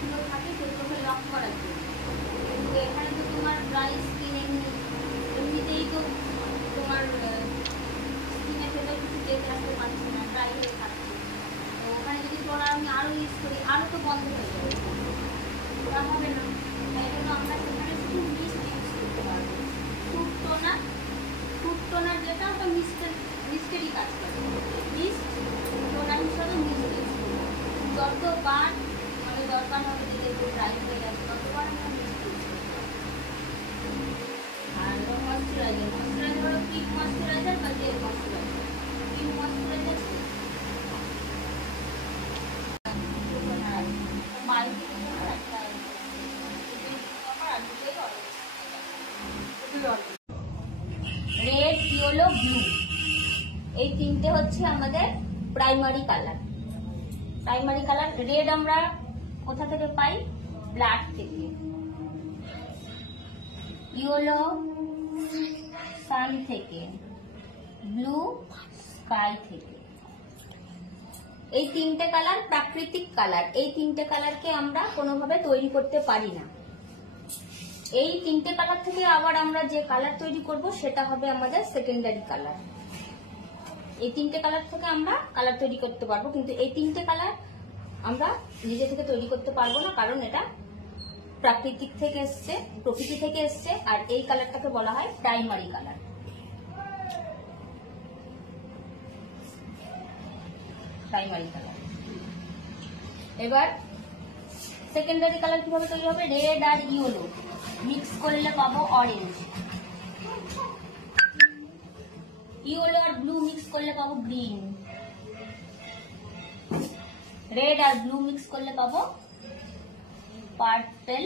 গুলো থাকে সেগুলোকে লক করার জন্য। কিন্তু এখানে তো তোমার ড্রাই স্কিন এমনিতেই তো তোমার স্কিনের ভেতর কিছু যেতে আসতে পারছে না, ড্রাই হয়ে থাকছে। তো ওখানে যদি টোনার আমি আরও ইউজ করি আরও তো বন্ধ হয়ে যাবে, ওটা হবে না। তাই জন্য আমরা সেখানে শুধু মিস্ট ইউজ করতে পারবো। ফুড টোনার যেটা ওটা মিস্টেরই কাজ করে, মিস্ট টোনার হিসাবে মিস্ট ইউজ করবো। যতবার আমাদের দরকার হবে যে দেখবো ড্রাই হয়ে গেছে ততবার আমরা মিস্ট ইউজ করবো। আর ময়শ্চারাইজার হলো ক্রিম ময়শ্চারাইজার বা jail moisturiser. Cream moisturiser red, yellow, blue, এই তিনটে হচ্ছে আমাদের primary colour. Primary colour red আমরা কোথা থেকে পাই? ব্লাড থেকে। ইয়েলো সান থেকে, ব্লু স্কাই থেকে। এই তিনটে কালার প্রাকৃতিক কালার। এই তিনটে কালারকে আমরা কোনোভাবে তৈরি করতে পারি না। এই তিনটে কালার থেকে আবার আমরা যে কালার তৈরি করব সেটা হবে আমাদের সেকেন্ডারি কালার। এই তিনটে কালার থেকে আমরা কালার তৈরি করতে পারবো, কিন্তু এই তিনটে কালার আমরা নিজে থেকে তৈরি করতে পারবো না, কারণ এটা প্রাকৃতিক থেকে এসছে, প্রকৃতি থেকে এসছে। আর এই কালারটাকে বলা হয় প্রাইমারি কালার। Primary colour. এবার সেকেন্ডারি কালার কিভাবে তৈরি হবে? রেড আর ইয়েলো মিক্স করলে পাবো অরেঞ্জ, ইয়েলো আর ব্লু মিক্স করলে পাবো গ্রিন, রেড আর ব্লু মিক্স করলে পাবো পার্পল